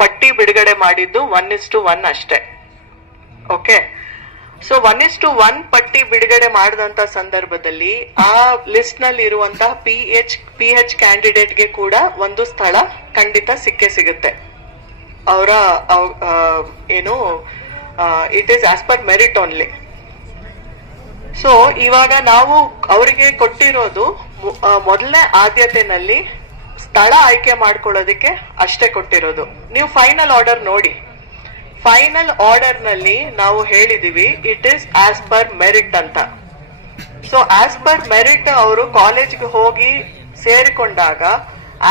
ಪಟ್ಟಿ ಬಿಡುಗಡೆ ಮಾಡಿದ್ದು ಒನ್ ಇಸ್ ಟು ಒನ್ ಅಷ್ಟೇ. Okay so one is to one ಪಟ್ಟಿ ಬಿಡುಗಡೆ ಮಾಡಿದಂತ ಸಂದರ್ಭದಲ್ಲಿ ಆ ಲಿಸ್ಟ್ನಲ್ಲಿ ಇರುವಂತಹ ಪಿ ಎಚ್ ಪಿ ಎಚ್ ಕ್ಯಾಂಡಿಡೇಟ್ಗೆ ಕೂಡ ಒಂದು ಸ್ಥಳ ಖಂಡಿತ ಸಿಕ್ಕೇ ಸಿಗುತ್ತೆ. ಅವರ ಏನು it is as per merit only so ಇವಾಗ ನಾವು ಅವರಿಗೆ ಕೊಟ್ಟಿರೋದು ಮೊದಲನೇ ಆದ್ಯತೆನಲ್ಲಿ ಸ್ಥಳ ಆಯ್ಕೆ ಮಾಡ್ಕೊಳ್ಳೋದಕ್ಕೆ ಅಷ್ಟೇ ಕೊಟ್ಟಿರೋದು. ನೀವು ಫೈನಲ್ ಆರ್ಡರ್ ನೋಡಿ. ಫೈನಲ್ ಆರ್ಡರ್ನಲ್ಲಿ ನಾವು ಹೇಳಿದೀವಿ it is as per merit ಅಂತ. ಸೊ ಆಸ್ ಪರ್ ಮೆರಿಟ್ ಅವರು ಕಾಲೇಜ್ಗೆ ಹೋಗಿ ಸೇರಿಕೊಂಡಾಗ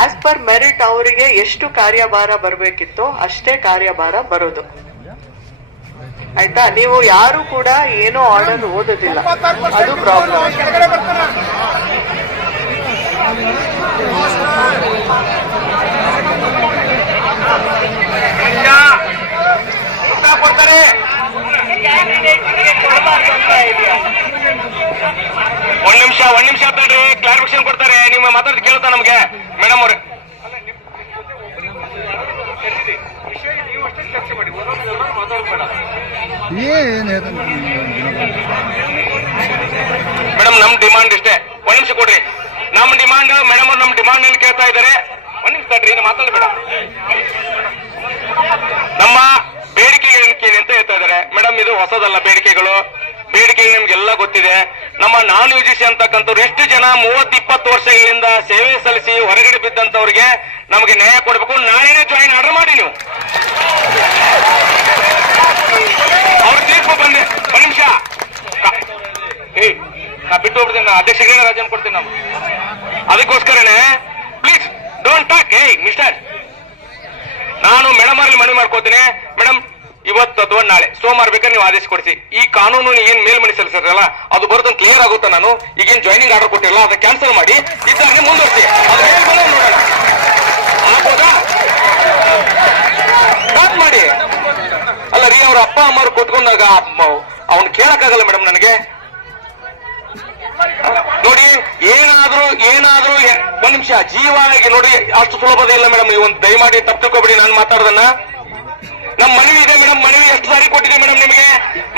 ಆಸ್ ಪರ್ ಮೆರಿಟ್ ಅವರಿಗೆ ಎಷ್ಟು ಕಾರ್ಯಭಾರ ಬರಬೇಕಿತ್ತು ಅಷ್ಟೇ ಕಾರ್ಯಭಾರ ಬರೋದು. ಆಯ್ತಾ? ನೀವು ಯಾರು ಕೂಡ ಏನೋ ಆರ್ಡರ್ ಓದೋದಿಲ್ಲ. ಅದು ಪ್ರಾಬ್ಲಮ್ ಒಂದ್ ನಿಮಿಷ ಒಂದ್ ನಿಮಿಷ ತಡ್ರಿ ಕ್ಲಾರಿಫಿಕೇಶನ್ ಕೊಡ್ತಾರೆ. ನಿಮ್ಮ ಮಾತಾಡ್ ಕೇಳ್ತಾ ನಮ್ಗೆ? ಮೇಡಮ್ ಅವ್ರೆ. ಮೇಡಮ್ ನಮ್ ಡಿಮಾಂಡ್ ಇಷ್ಟೇ. ಒಂದ್ ನಿಮಿಷ ಕೊಡ್ರಿ. ನಮ್ ಡಿಮಾಂಡ್ ಮೇಡಮ್ ನಮ್ಮ ನಮ್ ಡಿಮಾಂಡ್ ಅಲ್ಲಿ ಕೇಳ್ತಾ ಇದ್ದಾರೆ. ಒಂದ್ ಮಾತಾಡ್ಬೇಡ. ನಮ್ಮ ಬೇಡಿಕೆ ಏನಕ್ಕೆ ಅಂತ ಹೇಳ್ತಾ ಇದ್ದಾರೆ. ಮೇಡಮ್ ಇದು ಹೊಸದಲ್ಲ ಬೇಡಿಕೆಗಳು. ಬೇಡಿಕೆ ನಿಮ್ಗೆಲ್ಲ ಗೊತ್ತಿದೆ. ನಮ್ಮ ನಾನ್ ಯುಜಿಸಿ ಅಂತಕ್ಕಂಥವ್ರು ಎಷ್ಟು ಜನ ಮೂವತ್ ಇಪ್ಪತ್ತು ವರ್ಷಗಳಿಂದ ಸೇವೆ ಸಲ್ಲಿಸಿ ಹೊರಗಡೆ ಬಿದ್ದಂತವ್ರಿಗೆ ನಮಗೆ ನ್ಯಾಯ ಕೊಡಬೇಕು. ನಾಳೆನೇ ಜಾಯಿನ್ ಆರ್ಡರ್ ಮಾಡಿ ನೀವು. ಅವ್ರ ತೀರ್ಪು ಬಂದೆ ಒಂದ್ ನಿಮಿಷ. ನಾ ಬಿಟ್ಟು ಹೋಗ್ಬಿಡ್ತೀನಿ. ಅಧ್ಯಕ್ಷ ರಾಜನ್ ಕೊಡ್ತೀನಿ ನಾವು ಅದಕ್ಕೋಸ್ಕರನೇ ಪ್ಲೀಸ್ ಡೋಂಟ್ ಟಾಕ್ ಏಯ್ ಮಿಸ್ಟರ್ ನಾನು ಮೇಡಮ್ ಅಲ್ಲಿ ಮನವಿ ಮಾಡ್ಕೋತೀನಿ. ಮೇಡಮ್ ಇವತ್ತು ಅಥವಾ ನಾಳೆ, ಸೋಮವಾರ ಬೇಕಾದ್ರೆ ನೀವು ಆದೇಶ ಕೊಡಿಸಿ. ಈ ಕಾನೂನು ಏನ್ ಮೇಲ್ಮನೆ ಸಲ್ಲಿಸಲ್ಲ ಅದು ಬರೋದು ಕ್ಲಿಯರ್ ಆಗುತ್ತೆ ನಾನು? ಈಗೇನು ಜಾಯ್ನಿಂಗ್ ಆರ್ಡರ್ ಕೊಟ್ಟಿರಲ್ಲ, ಅದನ್ನ ಕ್ಯಾನ್ಸಲ್ ಮಾಡಿ ಇದ್ದಾರೆ ಮುಂದುವರಿಸಿ. ನೋಡೋಣ. ಮಾಡಿ. ಅಲ್ಲ, ರೀ, ಅವ್ರ ಅಪ್ಪ ಅಮ್ಮ ಕೊಟ್ಕೊಂಡಾಗ ಅವ್ನು ಕೇಳಕ್ಕಾಗಲ್ಲ ಮೇಡಮ್ ನನಗೆ ನೋಡಿ ಏನಾದ್ರೂ ಏನಾದ್ರೂ ಒಂದ್ ನಿಮಿಷ ಜೀವನಾಗಿ ನೋಡಿ, ಅಷ್ಟು ಸುಲಭದ ಇಲ್ಲ ಮೇಡಮ್ ಒಂದು ದಯಮಾಡಿ ತಪ್ಪು ನಾನು ಮಾತಾಡ್ದನ್ನ. ನಮ್ ಮನವಿ ಇದೆ ಮೇಡಮ್, ಮನವಿ ಎಷ್ಟು ಸಾರಿ ಕೊಟ್ಟಿದ್ದೀನಿ ಮೇಡಮ್ ನಿಮಗೆ?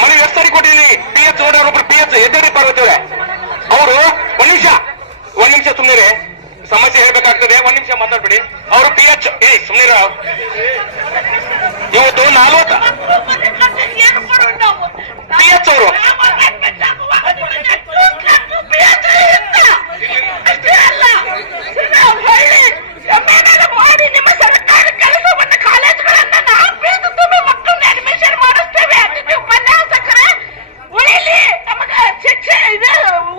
ಮನವಿ ಎಷ್ಟು ಸಾರಿ ಕೊಟ್ಟಿದ್ದೀನಿ ಪಿ ಎಚ್ ಒಬ್ಬರು ಪಿ ಎಚ್ ಎದ್ದಡಿ ಪಾರ್ವತಿ ಅವರೇ. ಅವರು, ಒಂದ್ ನಿಮಿಷ ಒಂದ್ ನಿಮಿಷ ಸುಮ್ಮನೆ ಸಮಸ್ಯೆ ಹೇಳ್ಬೇಕಾಗ್ತದೆ, ಒಂದ್ ನಿಮಿಷ ಮಾತಾಡ್ಬಿಡಿ. ಅವರು ಪಿ ಎಚ್ ಏ ಸುಮ್ಮನೆ ಇವತ್ತು ನಾಲ್ವತ್ತು ಪಿ ಎಚ್ ಅವರು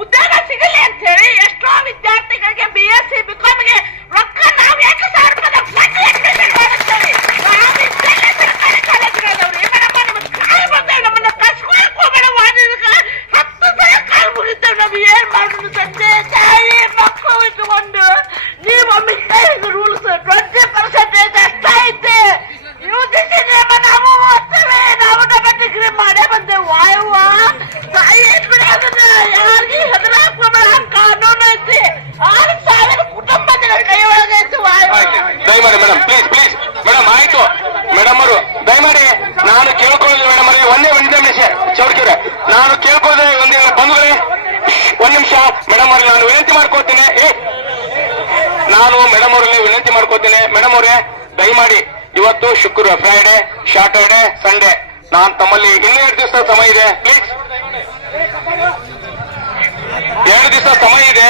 ಉದ್ಯೋಗ ಸಿಗಲಿ ಅಂತ ಹೇಳಿ ಎಷ್ಟೋ ವಿದ್ಯಾರ್ಥಿಗಳಿಗೆ ಬಿ ಎಸ್ ಸಿ ಬಿಕಾಮ್ಗೆ ರೊಕ್ಕ ನಾವು ಯಾಕೆ ಸಾವಿರ ರೂಪಾಯಿ ಫ್ಲಡ್ ಎಕ್ಸ್ಟೆನ್ಷನ್ ಮಾಡುತ್ತೇವೆ ನಾವು ಇಷ್ಟೆಲ್ಲ ಸರ್ಕಾರಿ ಕಾಲೇಜುಗಳದವ್ರು ಏನಪ್ಪ ನಮಗೆ ಕಾಲು ಬರ್ತೇವೆ ನಮ್ಮನ್ನ ಕಸ್ಕೊಳಕ್ ಹೋಗ್ಬೇಡ ಮಾಡಿದಕ್ಕೆ ಹತ್ತು ಸಲ ಕಾಲು ಮುಗಿತೇವೆ ನಾವು ಏನ್ ಮಾಡೋದು ತಂದೆ ತಾಯಿ ಮಕ್ಕಳು ಇಟ್ಕೊಂಡು ನೀವು ಮಿಸ್ಟೇಕ್ ರೂಲ್ಸ್ ಟ್ವೆಂಟಿ ಪರ್ಸೆಂಟೇಜ್ ಅಷ್ಟೈತೆ ಯು ಜಿ ಸಿ ನಿಯಮ ನಾವು ಓದ್ತೇವೆ ನಾವು ನಮ್ಮ ಡಿಗ್ರಿ ಮಾಡೇ ಬಂದೇವೆ ವಾಯವ್ವ ತಾಯಿ ಇಟ್ಕೊಂಡು ಅದನ್ನ ಯಾರಿಗೆ ಹೆದರಾಕೋಬೇಡ ಕಾನೂನು ಐತಿ ಆರು ಸಾವಿರ ಕುಟುಂಬದ ಕೈ ಒಳಗೈತಿ ವಾಯವ್ವ ಆಯ್ತು ದಯಮಾಡಿ ಮೇಡಮ್ ಪ್ಲೀಸ್ ಪ್ಲೀಸ್ ಮೇಡಮ್ ಆಯ್ತು ಮೇಡಮ್ ಅವರು ದಯಮಾಡಿ ನಾನು ಕೇಳ್ಕೊಳ್ಳೋದು ಮೇಡಮ್ ಅವರಿಗೆ ಒಂದೇ ಒಂದೇ ನಿಮಿಷ ಚೌರ್ಕಿವ್ರೆ ನಾನು ಕೇಳ್ಕೊಳ್ಳೋದು ಒಂದೇ ಬಂಧುಗಳೇ ಒಂದ್ ನಿಮಿಷ ಮೇಡಮ್ ಅವ್ರಿಗೆ ನಾನು ವಿನಂತಿ ಮಾಡ್ಕೋತೀನಿ ಏ ನಾನು ಮೇಡಮ್ ಅವರಲ್ಲಿ ವಿನಂತಿ ಮಾಡ್ಕೋತೀನಿ ಮೇಡಮ್ ಅವರೇ ದಯಮಾಡಿ ಇವತ್ತು ಶುಕ್ರವಾರ ಫ್ರೈಡೆ ಸ್ಯಾಟರ್ಡೆ ಸಂಡೇ ನಾನ್ ತಮ್ಮಲ್ಲಿ ಇನ್ನೂ ಎರಡು ದಿವಸ ಸಮಯ ಇದೆ. ಪ್ಲೀಸ್ ಎರಡು ದಿವಸ ಸಮಯ ಇದೆ.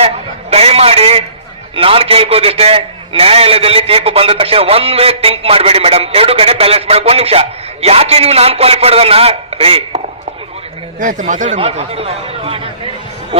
ದಯಮಾಡಿ ನಾನ್ ಕೇಳ್ಕೋದಿಷ್ಟೇ ನ್ಯಾಯಾಲಯದಲ್ಲಿ ತೀರ್ಪು ಬಂದ ತಕ್ಷಣ ಒನ್ ವೇ ಥಿಂಕ್ ಮಾಡಬೇಡಿ ಮೇಡಮ್. ಎರಡು ಕಡೆ ಬ್ಯಾಲೆನ್ಸ್ ಮಾಡಕ್ ಒಂದ್ ನಿಮಿಷ. ಯಾಕೆ ನೀವು ನಾನ್ ಕ್ವಾಲಿಫೈಡ್ ರೀ.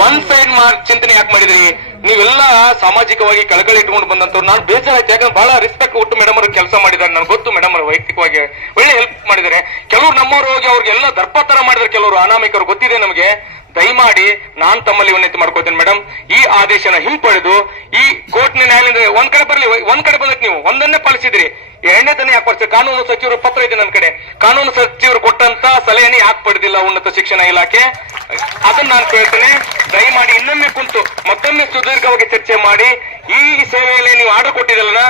ಒನ್ ಸೈಡ್ ಚಿಂತನೆ ಯಾಕೆ ಮಾಡಿದ್ರಿ? ನೀವೆಲ್ಲ ಸಾಮಾಜಿಕವಾಗಿ ಕಳಕಳಿ ಇಟ್ಕೊಂಡು ಬಂದಂತವ್ರು ನಾನು ಬೇಜಾರಾಯ್ತು. ಯಾಕಂದ್ರೆ ಬಹಳ ರೆಸ್ಪೆಕ್ಟ್ ಕೊಟ್ಟು ಮೇಡಮ್ ಅವರು ಕೆಲಸ ಮಾಡಿದ್ದಾರೆ. ನನಗೆ ಗೊತ್ತು ಮೇಡಮ್ ಅವರು ವೈಯಕ್ತಿಕವಾಗಿ ಒಳ್ಳೆ ಹೆಲ್ಪ್ ಮಾಡಿದ್ದಾರೆ. ಕೆಲವರು ನಮ್ಮವರು ಹೋಗಿ ಅವ್ರಿಗೆಲ್ಲ ದರ್ಪ ತರ ಮಾಡಿದ್ರೆ ಕೆಲವರು ಅನಾಮಿಕರು, ಗೊತ್ತಿದೆ ನಮಗೆ. ದಯಮಾಡಿ ನಾನ್ ತಮ್ಮಲ್ಲಿ ವಿನಂತಿ ಮಾಡ್ಕೋತೇನೆ ಮೇಡಮ್ ಈ ಆದೇಶನ ಹಿಂಪಡೆದು ಈ ಕೋರ್ಟ್ನ ನ್ಯಾಯಾಲಯದ ಒಂದ್ ಕಡೆ ಬರ್ಲಿ, ಒಂದ್ ಕಡೆ ಬಂದಕ್ಕೆ ನೀವು. ಒಂದನ್ನೇ ಪಾಲಿಸಿದ್ರಿ. ಎರಡನೇ ತನೇ ಯಾಕೆ ಕೊಡ್ತೀವಿ ಕಾನೂನು ಸಚಿವರು ಪತ್ರ ಇದೆ ನನ್ನ ಕಡೆ. ಕಾನೂನು ಸಚಿವರು ಕೊಟ್ಟಂತ ಸಲಹೆನೇ ಯಾಕೆ ಪಡೆದಿಲ್ಲ ಉನ್ನತ ಶಿಕ್ಷಣ ಇಲಾಖೆ? ಅದನ್ನ ನಾನು ಕೇಳ್ತೇನೆ. ದಯಮಾಡಿ ಇನ್ನೊಮ್ಮೆ ಕುಂತು ಮತ್ತೊಮ್ಮೆ ಸುದೀರ್ಘವಾಗಿ ಚರ್ಚೆ ಮಾಡಿ. ಈ ಸೇವೆಯಲ್ಲಿ ನೀವು ಆರ್ಡರ್ ಕೊಟ್ಟಿದ್ದಲ್ಲ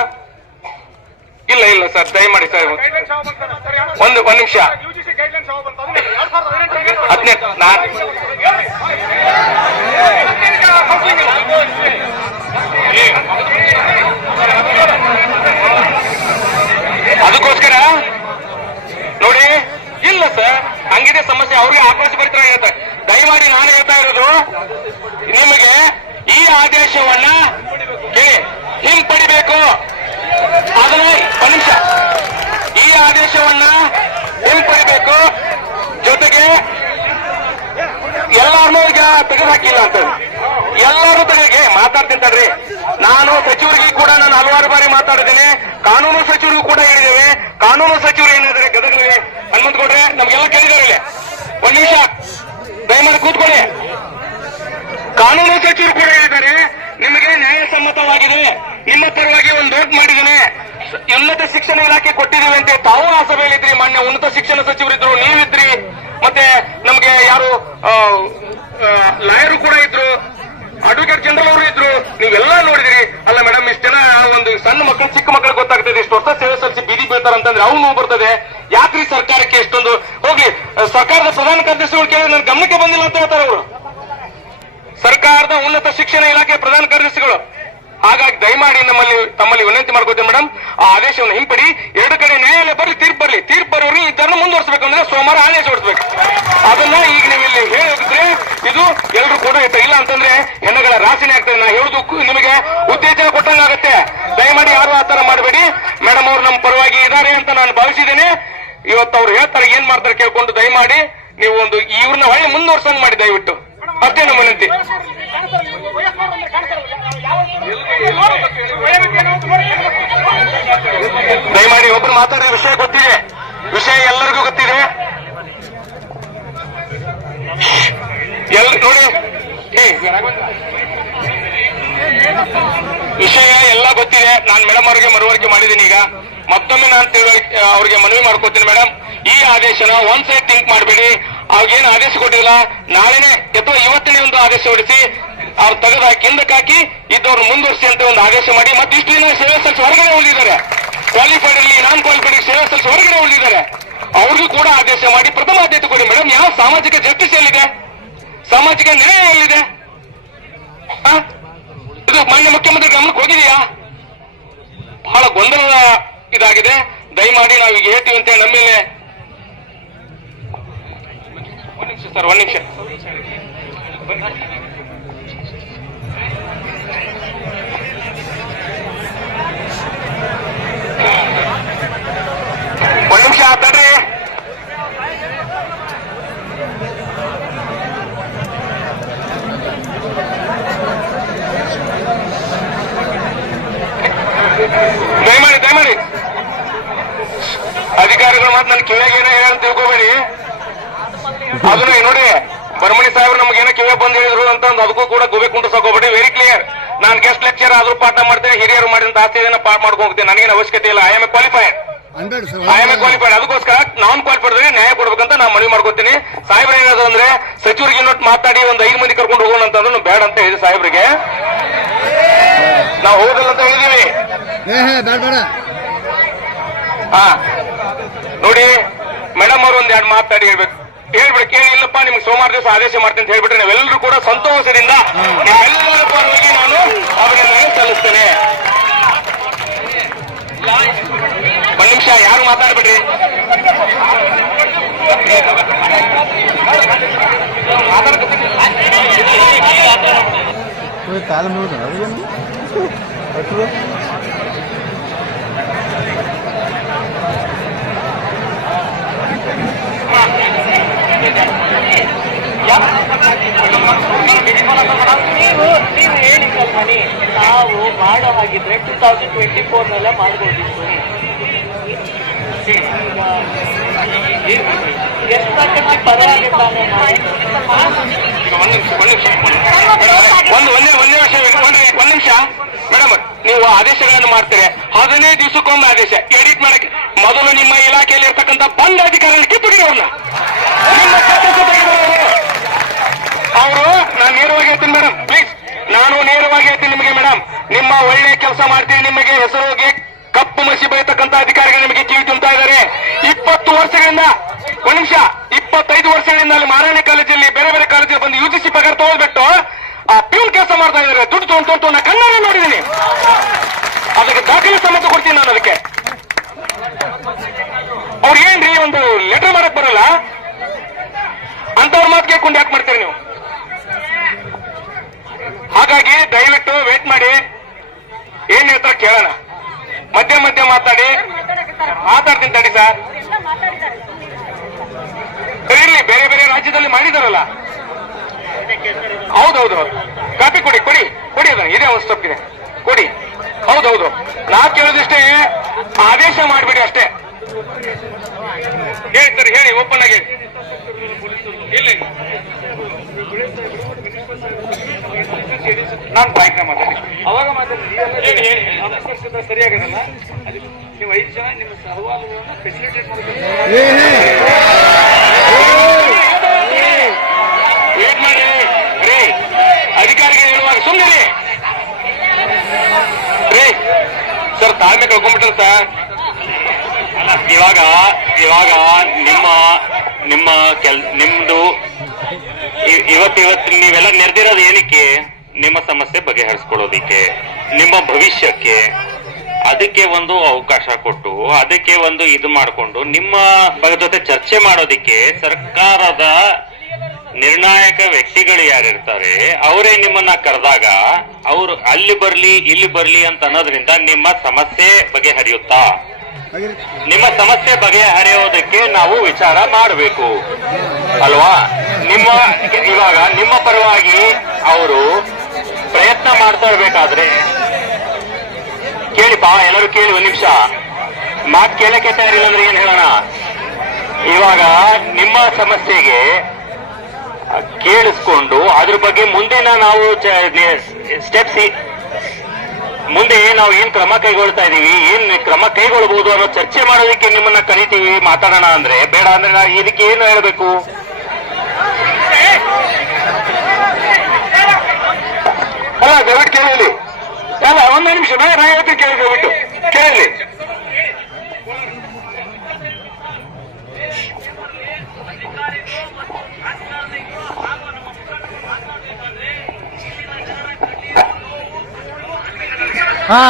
ಇಲ್ಲ ಇಲ್ಲ, ಸರ್, ದಯಮಾಡಿ, ಸರ್. ಒಂದು, ಒಂದ್ ನಿಮಿಷ. ಹದಿನೈದು ನಾನು ಅದಕ್ಕೋಸ್ಕರ ನೋಡಿ ಇಲ್ಲ ಸರ್ ಹಂಗಿದೆ ಸಮಸ್ಯೆ ಅವ್ರಿಗೆ ಆಕ್ರೋಶ ಭರಿತರ ಹೇಳ್ತಾರೆ ದಯಮಾಡಿ ನಾನು ಹೇಳ್ತಾ ಇರೋದು ನಿಮಗೆ ಈ ಆದೇಶವನ್ನ ಕೇಳಿ ಹಿಂಪಡಿಬೇಕು ಅದನ್ನ ಒಂದ್ ನಿಮಿಷ ಈ ಆದೇಶವನ್ನ ಹಿಂಪಡಿಬೇಕು ಜೊತೆಗೆ ಎಲ್ಲಾರನ್ನೂ ಈಗ ಅಂತ ಎಲ್ಲರೂ ತೆಗೆ ಮಾತಾಡ್ತೀನಿ ನಾನು ಸಚಿವರಿಗೆ ಕೂಡ ನಾನು ಹಲವಾರು ಬಾರಿ ಮಾತಾಡಿದ್ದೇನೆ. ಕಾನೂನು ಸಚಿವರಿಗೂ ಕೂಡ ಹೇಳಿದ್ದೇವೆ. ಕಾನೂನು ಸಚಿವರು ಏನಿದ್ದಾರೆ ಗದಗಲ್ಲಿ ಹನುಮಂತಗೌಡ್ರೆ, ನಮ್ಗೆಲ್ಲ ಕೇಳಿದಾರೆ ಒಂದ್ ನಿಮಿಷ, ದಯಮಾಡಿ ಕೂತ್ಕೊಳ್ಳಿ. ಕಾನೂನು ಸಚಿವರು ಕೂಡ ಹೇಳಿದ್ದಾರೆ, ನಿಮಗೆ ನ್ಯಾಯಸಮ್ಮತವಾಗಿದೆ. ನಿಮ್ಮ ಪರವಾಗಿ ಒಂದು ನೋಟ್ ಮಾಡಿದ್ದೇನೆ. ಉನ್ನತ ಶಿಕ್ಷಣ ಇಲಾಖೆ ಕೊಟ್ಟಿದ್ದೀವಿ ಅಂತ ತಾವು ಆ ಸಭೆಯಲ್ಲಿದ್ರಿ ಮಾನ್ಯ ಉನ್ನತ ಶಿಕ್ಷಣ ಸಚಿವರಿದ್ರು, ನೀವಿದ್ರಿ. ಮತ್ತೆ ನಮ್ಗೆ ಯಾರು ಲಾಯರು ಕೂಡ ಇದ್ರು. ಅಡ್ವೊಕೇಟ್ ಜನರಲ್ ಅವರು ಇದ್ರು. ನೀವೆಲ್ಲ ನೋಡಿದಿರಿ. ಅಲ್ಲ ಮೇಡಮ್ ಇಷ್ಟೆಲ್ಲ ಒಂದು ಸಣ್ಣ ಮಕ್ಕಳು ಚಿಕ್ಕ ಮಕ್ಕಳು ಗೊತ್ತಾಗ್ತದೆ. ಇಷ್ಟು ವರ್ಷ ಸೇವೆ ಸಲ್ಲಿಸಿ ಬೀದಿ ಬೀಳ್ತಾರ ಅಂತಂದ್ರೆ ಅವ್ನು ಬರ್ತದೆ. ಯಾಕ್ರಿ ಸರ್ಕಾರಕ್ಕೆ ಎಷ್ಟೊಂದು ಹೋಗ್ಲಿ ಸರ್ಕಾರದ ಪ್ರಧಾನ ಕಾರ್ಯದರ್ಶಿಗಳು ಕೇಳಿ ನನ್ನ ಗಮನಕ್ಕೆ ಬಂದಿಲ್ಲ ಅಂತ ಹೇಳ್ತಾರೆ ಅವರು. ಸರ್ಕಾರದ ಉನ್ನತ ಶಿಕ್ಷಣ ಇಲಾಖೆ ಪ್ರಧಾನ ಕಾರ್ಯದರ್ಶಿಗಳು. ಹಾಗಾಗಿ ದಯಮಾಡಿ ನಮ್ಮಲ್ಲಿ, ತಮ್ಮಲ್ಲಿ ವಿನಂತಿ ಮಾಡ್ಕೋತೀವಿ ಮೇಡಮ್ ಆ ಆದೇಶವನ್ನು ಹಿಂಪಡಿ. ಎರಡು ಕಡೆ ನ್ಯಾಯಾಲಯ ಬರಲಿ, ತೀರ್ಪು ಬರಲಿ. ತೀರ್ಪು ಬರೋರು ಇದನ್ನು ಮುಂದುವರಿಸಬೇಕು ಅಂದ್ರೆ ಸೋಮವಾರ ಆದೇಶ ಹೊಡಿಸ್ಬೇಕು ಅದನ್ನ ಈಗ ನೀವು ಇಲ್ಲಿ ಹೇಳಿದ್ರೆ ಇದು ಎಲ್ಲರೂ ಕೂಡ. ಇಲ್ಲ ಅಂತಂದ್ರೆ ಹೆಣ್ಣುಗಳ ರಾಶಿನೇ ಆಗ್ತದೆ. ನಾ ಹೇಳುದು ನಿಮಗೆ ಉತ್ತೇಜನ ಕೊಟ್ಟಂಗಾಗತ್ತೆ ದಯಮಾಡಿ ಯಾರು ಆ ತರ ಮಾಡಬೇಡಿ. ಮೇಡಮ್ ಅವ್ರು ನಮ್ಮ ಪರವಾಗಿ ಇದ್ದಾರೆ ಅಂತ ನಾನು ಭಾವಿಸಿದ್ದೇನೆ. ಇವತ್ತು ಅವ್ರು ಹೇಳ್ತಾರೆ, ಏನ್ ಮಾಡ್ತಾರೆ ಕೇಳ್ಕೊಂಡು ದಯಮಾಡಿ ನೀವು ಒಂದು ಇವ್ರನ್ನ ಹೊಳ್ಳಿ ಮುಂದುವರ್ಸಂಗ್ ಮಾಡಿ ದಯವಿಟ್ಟು. ಅಷ್ಟೇ ನಮ್ಮ ದಯಮಾಡಿ ಒಬ್ರು ಮಾತಾಡಿದ ವಿಷಯ ಗೊತ್ತಿದೆ. ವಿಷಯ ಎಲ್ಲರಿಗೂ ಗೊತ್ತಿದೆ. ನೋಡಿ. ವಿಷಯ ಎಲ್ಲ ಗೊತ್ತಿದೆ. ನಾನು ಮೇಡಮ್ ಅವರಿಗೆ ಮರುವರಿಕೆ ಮಾಡಿದ್ದೀನಿ ಈಗ. ಮತ್ತೊಮ್ಮೆ ನಾನು ಅವರಿಗೆ ಮನವಿ ಮಾಡ್ಕೋತೀನಿ ಮೇಡಮ್ ಈ ಆದೇಶನ ಒಂದ್ ಸೈಡ್ ಥಿಂಕ್ ಮಾಡಬೇಡಿ. ಅವ್ರಿಗೇನು ಆದೇಶ ಕೊಟ್ಟಿಲ್ಲ. ನಾಳೆನೆ ಅಥವಾ ಇವತ್ತಿನೇ ಒಂದು ಆದೇಶ ಹೊಡಿಸಿ ಅವ್ರು ತೆಗೆದ ಕಿಂದಕ್ಕಾಕಿ ಇದ್ದವ್ರು ಮುಂದುವರಿಸಿ ಅಂತ ಒಂದು ಆದೇಶ ಮಾಡಿ, ಮತ್ತೆ ಇಷ್ಟು ದಿನ ಸೇವೆ ಸಲ್ಲಿಸಿ ಹೊರಗಡೆ ಉಳಿದಿದ್ದಾರೆ. ಕ್ವಾಲಿಫೈಡ್ ಇರಲಿ ನಾನ್ ಕ್ವಾಲಿಫೈಡ್ ಸೇವೆ ಸಲ್ಲಿಸಿ ಹೊರಗಡೆ ಉಳಿದಿದ್ದಾರೆ. ಅವ್ರಿಗೂ ಕೂಡ ಆದೇಶ ಮಾಡಿ, ಪ್ರಥಮ ಆದ್ಯತೆ ಕೊಡಿ ಮೇಡಮ್ ಯಾವ ಸಾಮಾಜಿಕ ಜಸ್ಟಿಸ್ ಎಲ್ಲಿದೆ ಸಾಮಾಜಿಕ ನ್ಯಾಯ ಎಲ್ಲಿದೆ? ಇದು ಮಾನ್ಯ ಮುಖ್ಯಮಂತ್ರಿ ಗಮನಕ್ಕೆ ಹೋಗಿದೆಯಾ? ಬಹಳ ಗೊಂದಲ ಇದಾಗಿದೆ. ದಯಮಾಡಿ ನಾವು ಈಗ ಹೇಳ್ತೀವಿ ಅಂತ ನಮ್ಮ ಮೇಲೆ ಒಂದ್ ನಿಮಿಷ ಸರ್ ಒಂದ್ ನಿಮಿಷ ಒಂದ್ ನಿಮಿಷ ತಡ್ರಿ ದಯಮಾಡಿ ದಯಮಾಡಿ ಅಧಿಕಾರಿಗಳು ಮಾತ್ರ ನನ್ನ ಕಿವಿಯಾಗ ಏನೋ ಹೇಳ ತಿಳ್ಕೊಬೇಡಿ ಅದನ್ನ ನೋಡಿ ಬರ್ಮಣಿ ನಮಗೇನೋ ಕಿವಿಯಾಗ ಬಂದ್ ಹೇಳಿದ್ರು ಅಂತ ಅಂದ್ ಅದಕ್ಕೂ ಕೂಡ ಗುಬೆ ಕುಂಟು ಸಾಕೋಬೇಡಿ. ವೆರಿ ಕ್ಲಿಯರ್ ನಾನು ಗೆಸ್ಟ್ ಲೆಕ್ಚರ್ ಆದ್ರೂ ಪಾಠ ಮಾಡ್ತೇನೆ ಹಿರಿಯರು ಮಾಡಿದಂತ ಆಸ್ತಿ ಇದನ್ನ ಪಾಠ ಮಾಡ್ಕೊಂಡು ಹೋಗ್ತೇನೆ. ನನಗೇನು ಅವಶ್ಯಕತೆ ಇಲ್ಲ. I am a qualified I am a qualified ಅದಕ್ಕೋಸ್ಕರ ನಾನ್ ಕ್ವಾಲಿಫೈಡ್ ನ್ಯಾಯ ಕೊಡ್ಬೇಕಂತ ನಾನು ಮನವಿ ಮಾಡ್ಕೊತೀನಿ. ಸಾಹೇಬ್ರ ಏನಾದ್ರು ಅಂದ್ರೆ ಸಚಿವರಿಗೆ ಇನ್ನೊಟ್ಟು ಮಾತಾಡಿ ಒಂದು ಐದು ಮಂದಿ ಕರ್ಕೊಂಡು ಹೋಗೋಣ ಅಂತಂದ್ರೆ ಬೇಡ ಅಂತ ಹೇಳಿ ಸಾಹೇಬ್ರಿಗೆ. ನಾವು ಹೋಗಲ್ಲ ಅಂತ ಹೇಳಿದೀವಿ. ಹಾ. ನೋಡಿ ಮೇಡಮ್ ಅವರು ಒಂದ್ ಎರಡು ಮಾತಾಡಿ ಹೇಳ್ಬೇಕು. ಹೇಳ್ಬಿಡಿ ಕೇಳಿ ಇಲ್ಲಪ್ಪ ನಿಮ್ಗೆ ಸೋಮವಾರ ದಿವಸ ಆದೇಶ ಮಾಡ್ತೀನಿ ಅಂತ ಹೇಳ್ಬಿಟ್ರೆ ನಾವೆಲ್ಲರೂ ಕೂಡ ಸಂತೋಷದಿಂದ ನಿಮ್ಮೆಲ್ಲರ ಪರವಾಗಿ ನಾನು ಅಭಿನಂದನೆ ಸಲ್ಲಿಸ್ತೇನೆ. ಒಂದ್ ನಿಮಿಷ ಯಾರು ಮಾತಾಡ್ಬಿಡ್ರಿ? ಕಾಲ ನೀವು ನೀವು ಹೇಳಿ ಕಲ್ಮಣಿ ನಾವು ಮಾಡೋ ಹಾಗಿದ್ರೆ ಟೂ ತೌಸಂಡ್ ಟ್ವೆಂಟಿ ಫೋರ್ ನಲ್ಲೇ ಮಾಡ್ಬೋದಿತ್ತು. ಎಷ್ಟು ಈಗ ನಿಮಿಷ ಒಂದ್, ಒಂದು, ಒಂದೇ ವಿಷಯ ಒಂದ್ ನಿಮಿಷ ಮೇಡಮ್, ನೀವು ಆದೇಶಗಳನ್ನು ಮಾಡ್ತೀರಿ. ಹದಿನೈದು ದಿವಸಕ್ಕೊಮ್ಮೆ ಆದೇಶ. ಎಡಿಟ್ ಮಾಡಕ್ಕೆ ಮೊದಲು ನಿಮ್ಮ ಇಲಾಖೆಯಲ್ಲಿ ಇರ್ತಕ್ಕಂಥ ಬಂದ ಅಧಿಕಾರಿಗಳು ತೆಗೆದವರು ಅವರು, ನಾನು ನೇರವಾಗಿ ಹೇಳ್ತೀನಿ ಮೇಡಮ್ ಪ್ಲೀಸ್ ನಾನು ನೇರವಾಗಿ ಹೇಳ್ತೀನಿ ನಿಮಗೆ ಮೇಡಮ್ ನಿಮ್ಮ ಒಳ್ಳೆ ಕೆಲಸ ಮಾಡ್ತೀನಿ ನಿಮಗೆ, ಹೆಸರು ಕಪ್ಪು ಮಸಿ ಬಯತಕ್ಕಂತ ಅಧಿಕಾರಿಗಳು ನಿಮಗೆ ಕಿವಿ ತುಂಬುತ್ತಾ ಇದ್ದಾರೆ. ಇಪ್ಪತ್ತು ವರ್ಷಗಳಿಂದ ಮನುಷ್ಯ ಇಪ್ಪತ್ತೈದು ವರ್ಷಗಳಿಂದ ಅಲ್ಲಿ ಮಾರಾಣಿ ಕಾಲೇಜಲ್ಲಿ, ಬೇರೆ ಬೇರೆ ಕಾಲೇಜಲ್ಲಿ ಬಂದು ಯು ಜಿ ಸಿ ಪಗಾರ ತಗೊಳ್ಬಿಟ್ಟು, ಆ ಪ್ಯೂನ್ ಕೆಲಸ ಮಾಡ್ತಾ ಇದ್ದಾರೆ. ದುಡ್ಡು ತೊಗೊಂಡು ತೊಗೊಂಡು ನಾ ಕಣ್ಣಾರೆ ನೋಡಿದ್ದೀನಿ. ಅದಕ್ಕೆ ದಾಖಲೆ ಸಮೇತ ಕೊಡ್ತೀನಿ ನಾನು ಅದಕ್ಕೆ. ಹಾಗಾಗಿ ದಯವಿಟ್ಟು ವೇಟ್ ಮಾಡಿ. ಏನ್ ಹೇಳ್ತಾರೆ ಕೇಳೋಣ. ಮಧ್ಯ ಮಧ್ಯ ಮಾತಾಡಿ. ಮಾತಾಡ್ತೀನಿ ತಡಿ ಸರ್. ಕರೀರಿ ಬೇರೆ ಬೇರೆ ರಾಜ್ಯದಲ್ಲಿ ಮಾಡಿದಾರಲ್ಲ. ಹೌದೌದು. ಕಾಪಿ ಕೊಡಿ ಕೊಡಿ ಕೊಡಿ ಅದನ್ನ. ಇದೆ ಒಂದು ಸ್ಟೆಪ್ ಇದೆ. ಕೊಡಿ. ಹೌದೌದು. ನಾ ಕೇಳೋದಿಷ್ಟೇ ಆದೇಶ ಮಾಡಿಬಿಡಿ ಅಷ್ಟೇ. ಹೇಳಿ ಸರ್, ಹೇಳಿ ಓಪನ್ ಆಗಿ. ನಾನು ಬಾಯ್ಕ್ ಮಾಡ್ತೀನಿ ಅವಾಗ ಸರಿಯಾಗದಲ್ಲ ನೀವು ಐದು ಜನ ನಿಮ್ಮ ಸಹವಾಲುಗಳನ್ನು ಫೆಸಿಲಿಟೇಟ್ ಮಾಡಬೇಕು. ಏ ಹೇ. ವೇಟ್ ಮಾಡಿ ರೀ ಅಧಿಕಾರಿಗೆ ಹೇಳುವಾಗ ಸುಮ್ಮನೆ ರೇ ಸರ್ ತಾಳ್ಮೆ ಕಳ್ಕೊಂಡ್ಬಿಟ್ರ ಸರ್ ಇವಾಗ ಇವಾಗ ನಿಮ್ಮ ನಿಮ್ಮ ಕೆಲ್ ನಿಮ್ದು ಇವತ್ತಿವತ್ತು ಇವತ್ತು ಇವತ್ತು ನೀವೆಲ್ಲ ನೆರೆದಿರೋದು ಏನಕ್ಕೆ? ನಿಮ್ಮ ಸಮಸ್ಯೆ ಬಗೆಹರಿಸ್ಕೊಳ್ಳೋದಿಕ್ಕೆ, ನಿಮ್ಮ ಭವಿಷ್ಯಕ್ಕೆ ಅದಕ್ಕೆ ಒಂದು ಅವಕಾಶ ಕೊಟ್ಟು, ಅದಕ್ಕೆ ಒಂದು ಇದು ಮಾಡಿಕೊಂಡು, ನಿಮ್ಮ ಜೊತೆ ಚರ್ಚೆ ಮಾಡೋದಿಕ್ಕೆ ಸರ್ಕಾರದ ನಿರ್ಣಾಯಕ ವ್ಯಕ್ತಿಗಳು ಯಾರಿರ್ತಾರೆ, ಅವರೇ ನಿಮ್ಮನ್ನ ಕರೆದಾಗ ಅವರು ಅಲ್ಲಿ ಬರ್ಲಿ, ಇಲ್ಲಿ ಬರ್ಲಿ ಅಂತ ಅನ್ನೋದ್ರಿಂದ ನಿಮ್ಮ ಸಮಸ್ಯೆ ಬಗೆಹರಿಯುತ್ತಾ? ನಿಮ್ಮ ಸಮಸ್ಯೆ ಬಗೆಹರಿಯೋದಕ್ಕೆ ನಾವು ವಿಚಾರ ಮಾಡಬೇಕು. ಅಲ್ವಾ? ನಿಮ್ಮ ಇವಾಗ ನಿಮ್ಮ ಪರವಾಗಿ ಅವರು ಪ್ರಯತ್ನ ಮಾಡ್ತಾ ಇರ್ಬೇಕಾದ್ರೆ ಬಾ ಎಲ್ಲರೂ ಕೇಳಿ ಒಂದ್ ನಿಮಿಷ. ಮಾತು ಕೇಳಕ್ಕೆ ತಯಾರಿಲ್ಲ ಅಂದ್ರೆ ಏನ್ ಹೇಳೋಣ? ಇವಾಗ ನಿಮ್ಮ ಸಮಸ್ಯೆಗೆ ಕೇಳಿಸ್ಕೊಂಡು ಅದ್ರ ಬಗ್ಗೆ ಮುಂದಿನ ನಾವು ಸ್ಟೆಪ್ಸ್ ಮುಂದೆ ನಾವು ಏನ್ ಕ್ರಮ ಕೈಗೊಳ್ತಾ ಇದೀವಿ, ಏನ್ ಕ್ರಮ ಕೈಗೊಳ್ಳಬಹುದು ಅನ್ನೋ ಚರ್ಚೆ ಮಾಡೋದಕ್ಕೆ ನಿಮ್ಮನ್ನ ಕರಿತೀವಿ, ಮಾತಾಡೋಣ ಅಂದ್ರೆ. ಬೇಡ ಅಂದ್ರೆ ನಾವು ಇದಕ್ಕೆ ಏನು ಹೇಳಬೇಕು? ದಯವಿಟ್ಟು ಕೇಳಿ ಅಲ್ಲ ಒಂದು ನಿಮಿಷ ನಾ ಹೇಳ್ತೀನಿ ಕೇಳಿ ದಯವಿಟ್ಟು ಕೇಳಿ ಹಾ.